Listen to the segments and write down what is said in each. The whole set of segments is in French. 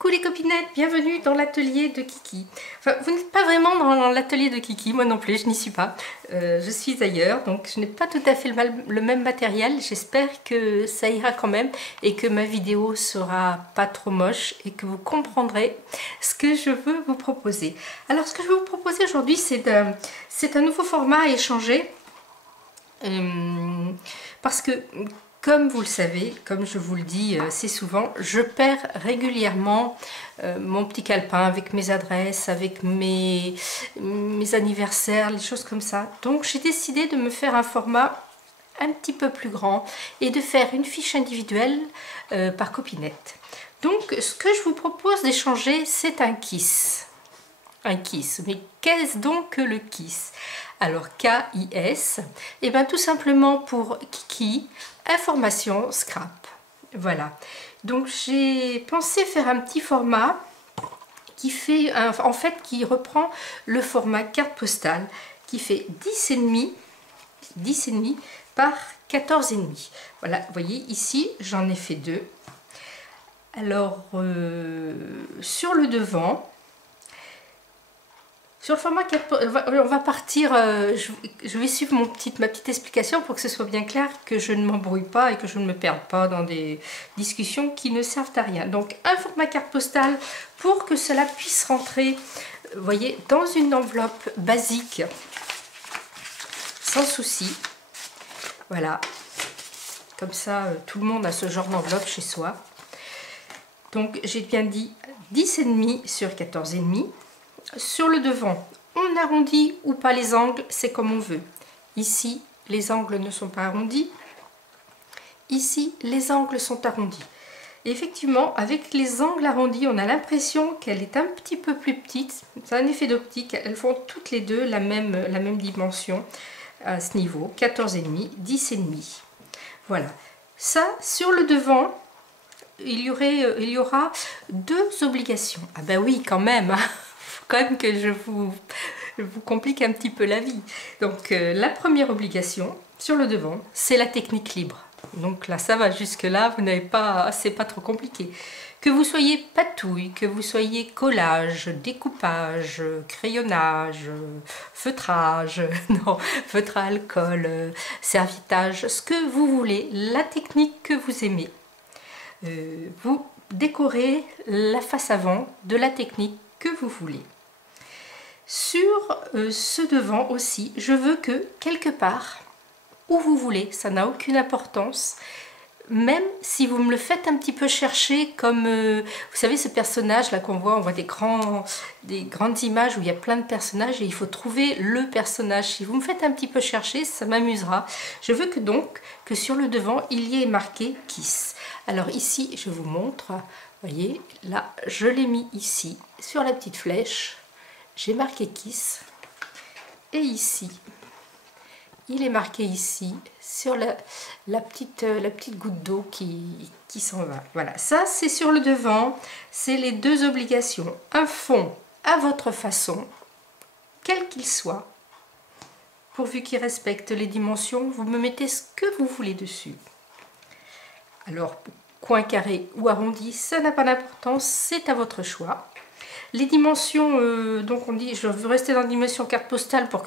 Coucou les copinettes, bienvenue dans l'atelier de Kiki. Enfin, vous n'êtes pas vraiment dans l'atelier de Kiki, moi non plus, je n'y suis pas. Je suis ailleurs, donc je n'ai pas tout à fait le même matériel. J'espère que ça ira quand même et que ma vidéo sera pas trop moche et que vous comprendrez ce que je veux vous proposer. Alors, ce que je veux vous proposer aujourd'hui, c'est un nouveau format à échanger. Parce que, comme vous le savez, comme je vous le dis assez souvent, je perds régulièrement mon petit calepin avec mes adresses, avec mes anniversaires, les choses comme ça. Donc j'ai décidé de me faire un format un petit peu plus grand et de faire une fiche individuelle par copinette. Donc ce que je vous propose d'échanger, c'est un KISS. Un KISS. Mais qu'est-ce donc que le KISS? Alors K-I-S, et bien tout simplement pour Kiki, information scrap. Voilà. Donc j'ai pensé faire un petit format qui fait, en fait, qui reprend le format carte postale, qui fait 10,5 par 14,5. Voilà, vous voyez ici, j'en ai fait deux. Alors sur le devant, sur le format 4, on va partir, je vais suivre ma petite explication pour que ce soit bien clair, que je ne m'embrouille pas et que je ne me perde pas dans des discussions qui ne servent à rien. Donc un format carte postale pour que cela puisse rentrer, vous voyez, dans une enveloppe basique, sans souci. Voilà, comme ça tout le monde a ce genre d'enveloppe chez soi. Donc j'ai bien dit 10,5 sur 14,5. Sur le devant, on arrondit ou pas les angles, c'est comme on veut. Ici, les angles ne sont pas arrondis. Ici, les angles sont arrondis. Et effectivement, avec les angles arrondis, on a l'impression qu'elle est un petit peu plus petite. C'est un effet d'optique. Elles font toutes les deux la même dimension à ce niveau. 14,5, 10,5. Voilà. Ça, sur le devant, il y aura deux obligations. Ah ben oui, quand même, hein. Quand même que je vous complique un petit peu la vie. Donc la première obligation sur le devant, c'est la technique libre. Donc là ça va, jusque là vous n'avez pas, c'est pas trop compliqué. Que vous soyez patouille, que vous soyez collage, découpage, crayonnage, feutrage, non, feutre à alcool, servitage, ce que vous voulez, la technique que vous aimez. Vous décorez la face avant de la technique que vous voulez. Sur ce devant aussi, je veux que quelque part, où vous voulez, ça n'a aucune importance, même si vous me le faites un petit peu chercher comme, vous savez ce personnage là qu'on voit, on voit des grandes images où il y a plein de personnages et il faut trouver le personnage. Si vous me faites un petit peu chercher, ça m'amusera. Je veux que sur le devant, il y ait marqué KISS. Alors ici, je vous montre, vous voyez, là, je l'ai mis ici, sur la petite flèche. J'ai marqué KISS et ici, il est marqué ici sur la petite goutte d'eau qui s'en va. Voilà, ça c'est sur le devant, c'est les deux obligations. Un fond à votre façon, quel qu'il soit, pourvu qu'il respecte les dimensions, vous me mettez ce que vous voulez dessus. Alors, coin carré ou arrondi, ça n'a pas d'importance, c'est à votre choix. Les dimensions, donc on dit, je veux rester dans la dimension carte postale pour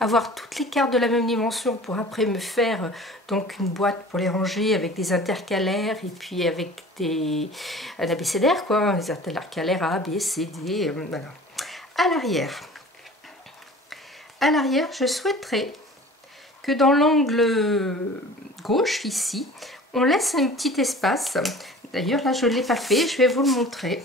avoir toutes les cartes de la même dimension pour après me faire donc une boîte pour les ranger avec des intercalaires et puis avec un abécédaire quoi, des intercalaires A, B, C, D, voilà. À l'arrière, je souhaiterais que dans l'angle gauche ici, on laisse un petit espace. D'ailleurs là je ne l'ai pas fait, je vais vous le montrer.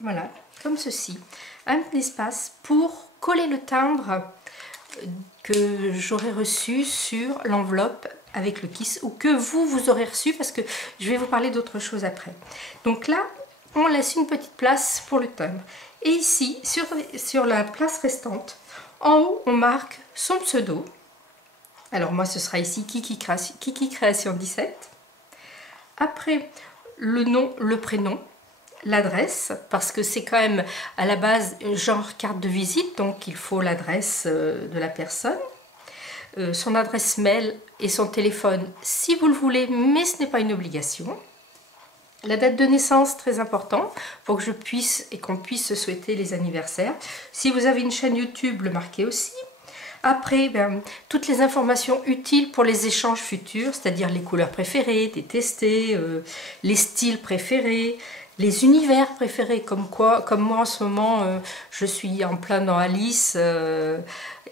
Voilà, comme ceci, un espace pour coller le timbre que j'aurais reçu sur l'enveloppe avec le KISS ou que vous aurez reçu parce que je vais vous parler d'autre chose après. Donc là, on laisse une petite place pour le timbre. Et ici, sur la place restante, en haut, on marque son pseudo. Alors moi, ce sera ici Kiki Création 17. Après, le nom, le prénom. L'adresse, parce que c'est quand même à la base genre carte de visite, donc il faut l'adresse de la personne. son adresse mail et son téléphone si vous le voulez, mais ce n'est pas une obligation. La date de naissance, très important, pour que je puisse et qu'on puisse se souhaiter les anniversaires. Si vous avez une chaîne YouTube, le marquez aussi. Après, toutes les informations utiles pour les échanges futurs, c'est-à-dire les couleurs préférées, détestées, les styles préférés, les univers préférés, comme moi en ce moment, je suis en plein dans Alice,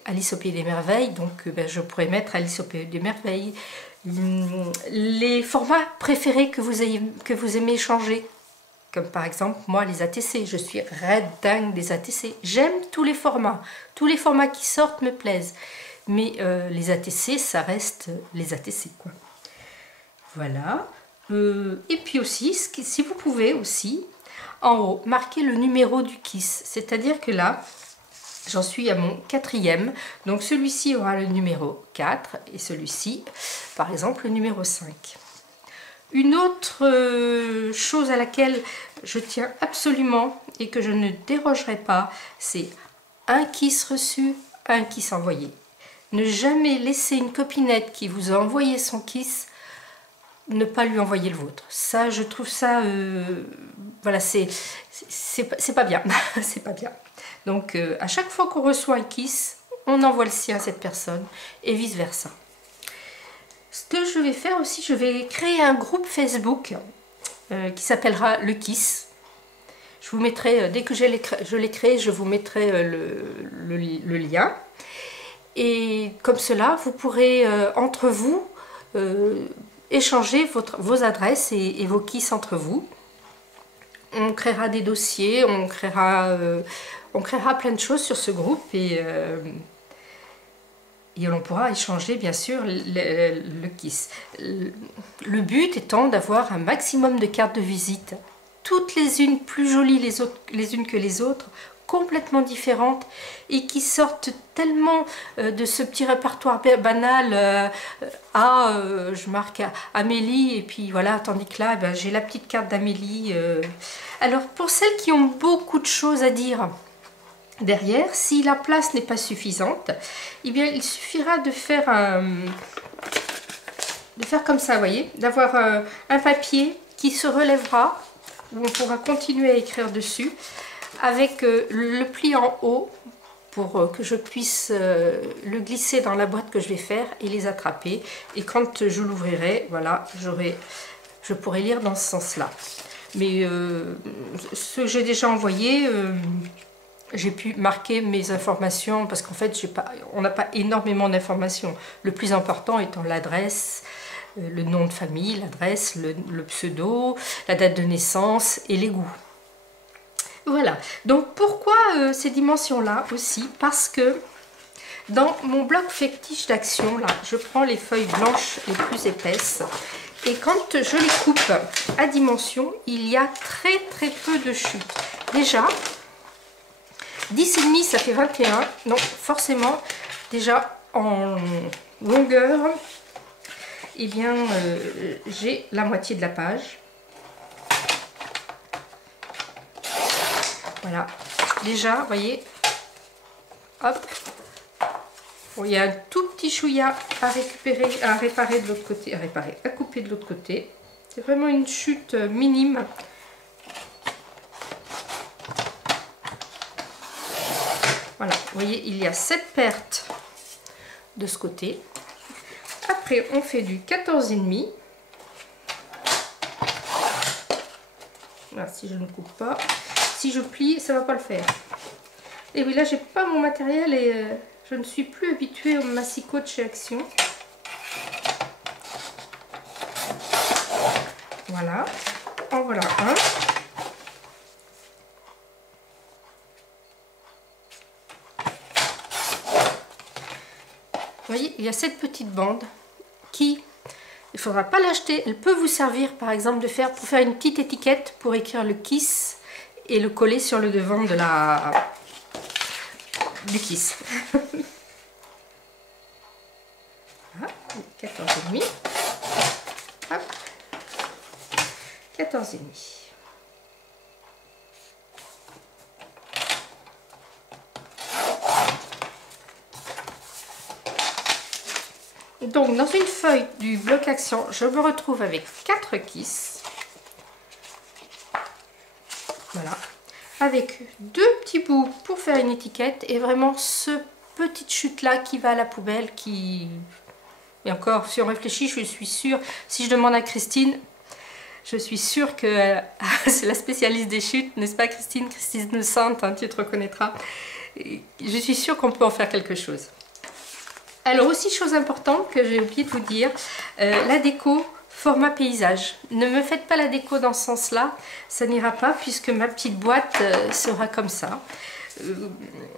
Alice au Pays des Merveilles, donc je pourrais mettre Alice au Pays des Merveilles. Les formats préférés que vous aimez changer, comme par exemple moi les ATC, je suis red dingue des ATC, j'aime tous les formats qui sortent me plaisent, mais les ATC ça reste les ATC quoi. Voilà, et puis aussi si vous pouvez aussi en haut marquer le numéro du KISS, c'est à dire que là j'en suis à mon 4e, donc celui-ci aura le numéro 4 et celui-ci, par exemple, le numéro 5. Une autre chose à laquelle je tiens absolument et que je ne dérogerai pas, c'est un kiss reçu, un kiss envoyé. Ne jamais laisser une copinette qui vous a envoyé son kiss ne pas lui envoyer le vôtre. Ça, je trouve ça... voilà, c'est pas bien. C'est pas bien. Donc, à chaque fois qu'on reçoit un kiss, on envoie le sien à cette personne et vice-versa. Ce que je vais faire aussi, je vais créer un groupe Facebook qui s'appellera Le Kiss. Je vous mettrai, dès que je l'ai créé, je vous mettrai le lien. Et comme cela, vous pourrez entre vous échanger vos adresses et vos kiss entre vous. On créera des dossiers, on créera plein de choses sur ce groupe et on pourra échanger bien sûr le kiss. Le but étant d'avoir un maximum de cartes de visite, toutes les unes plus jolies les unes que les autres, complètement différentes et qui sortent tellement de ce petit répertoire banal. Je marque Amélie et puis voilà, tandis que là j'ai la petite carte d'Amélie. Alors pour celles qui ont beaucoup de choses à dire derrière, si la place n'est pas suffisante, eh bien il suffira de faire comme ça, vous voyez, d'avoir un papier qui se relèvera, où on pourra continuer à écrire dessus, avec le pli en haut pour que je puisse le glisser dans la boîte que je vais faire et les attraper. Et quand je l'ouvrirai, voilà, je pourrai lire dans ce sens-là. Mais ce que j'ai déjà envoyé, j'ai pu marquer mes informations parce qu'en fait, on n'a pas énormément d'informations. Le plus important étant l'adresse, le nom de famille, l'adresse, le pseudo, la date de naissance et les goûts. Voilà, donc pourquoi ces dimensions-là aussi? Parce que dans mon bloc fétiche d'action, là, je prends les feuilles blanches les plus épaisses et quand je les coupe à dimension, il y a très très peu de chute. Déjà, 10,5 ça fait 21, donc forcément, déjà en longueur, eh bien, j'ai la moitié de la page. Voilà, déjà, vous voyez, hop, bon, il y a un tout petit chouïa à réparer de l'autre côté, à couper de l'autre côté. C'est vraiment une chute minime. Voilà, vous voyez, il y a 7 pertes de ce côté. Après, on fait du 14,5. Voilà, si je ne coupe pas. Si je plie, ça ne va pas le faire. Et oui, là, j'ai pas mon matériel et je ne suis plus habituée au massicot de chez Action. Voilà. En voilà un. Vous voyez, il y a cette petite bande qui, il ne faudra pas l'acheter. Elle peut vous servir, par exemple, pour faire une petite étiquette pour écrire le kiss et le coller sur le devant de du kiss. Voilà, 14,5. Hop, 14,5. Donc dans une feuille du bloc action, je me retrouve avec 4 kisses. Voilà. Avec 2 petits bouts pour faire une étiquette et vraiment ce petite chute là qui va à la poubelle qui... Et encore, si on réfléchit, je suis sûre, si je demande à Christine, je suis sûre que c'est la spécialiste des chutes, n'est-ce pas Christine? Christine Sainte, hein, tu te reconnaîtras. Et je suis sûre qu'on peut en faire quelque chose. Alors aussi, chose importante que j'ai oublié de vous dire, la déco format paysage. Ne me faites pas la déco dans ce sens-là, ça n'ira pas puisque ma petite boîte sera comme ça.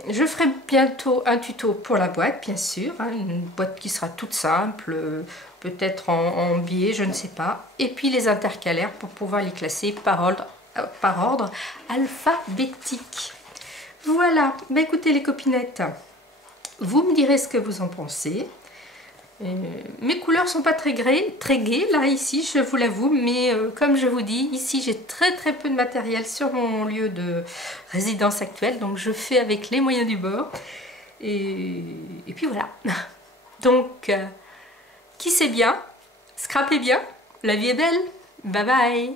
Je ferai bientôt un tuto pour la boîte, bien sûr, hein, une boîte qui sera toute simple, peut-être en biais, je ne sais pas. Et puis les intercalaires pour pouvoir les classer par ordre alphabétique. Voilà, bah écoutez les copinettes, vous me direz ce que vous en pensez. Mes couleurs sont pas très gaies là ici, je vous l'avoue, mais comme je vous dis, ici j'ai très peu de matériel sur mon lieu de résidence actuelle, donc je fais avec les moyens du bord. Et puis voilà. Donc, qui sait bien, scrapez bien, la vie est belle. Bye bye.